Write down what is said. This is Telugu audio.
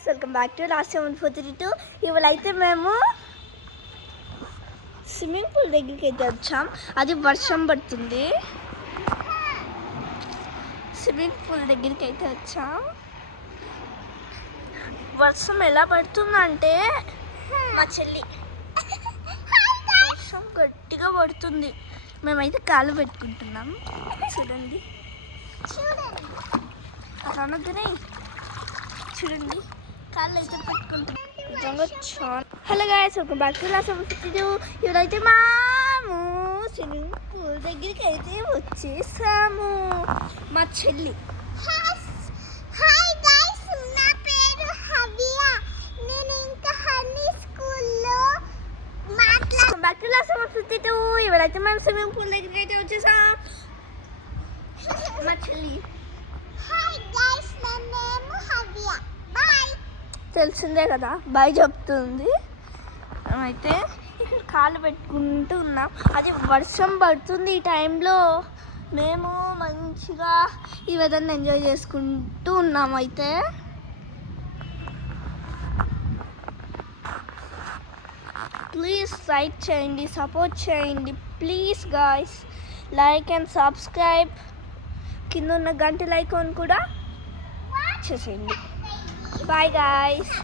Guys, welcome back to last 742. ఇవాళ అయితే మేము స్విమ్మింగ్ పూల్ దగ్గరికి అయితే వచ్చాం. అది వర్షం పడుతుంది. స్విమ్మింగ్ పూల్ దగ్గరికి అయితే వచ్చాం. వర్షం ఎలా పడుతుందంటే మా చెల్లి వర్షం గట్టిగా పడుతుంది. మేమైతే కాళ్ళు పెట్టుకుంటున్నాం. చూడండి అట్లా అనొద్దునే, చూడండి కాళ్ళు అయితే పెట్టుకుంటున్నాం. నిజంగా చాలా. Hello guys, welcome back to last 752. ఇప్పుడైతే మేము స్విమ్మింగ్ పూల్ దగ్గరికి అయితే వచ్చేసాము. మా చెల్లి బ్యాక్ టు లాస్ట్ 752. ఇవాళైతే మేము స్విమ్మింగ్ పూల్ దగ్గరికి అయితే వచ్చేసాం. మా చెల్లి తెలిసిందే కదా, బాయ్ చెప్తుంది. అయితే ఇక్కడ కాళ్ళు పెట్టుకుంటూ ఉన్నాం. అది వర్షం పడుతుంది. ఈ టైంలో మేము మంచిగా ఈ వెదర్ని ఎంజాయ్ చేసుకుంటూ ఉన్నాం. అయితే ప్లీజ్ లైక్ చేయండి, సపోర్ట్ చేయండి please guys. Like and subscribe, కింద ఉన్న గంట ఐకాన్ కూడా చేసేయండి. Bye guys.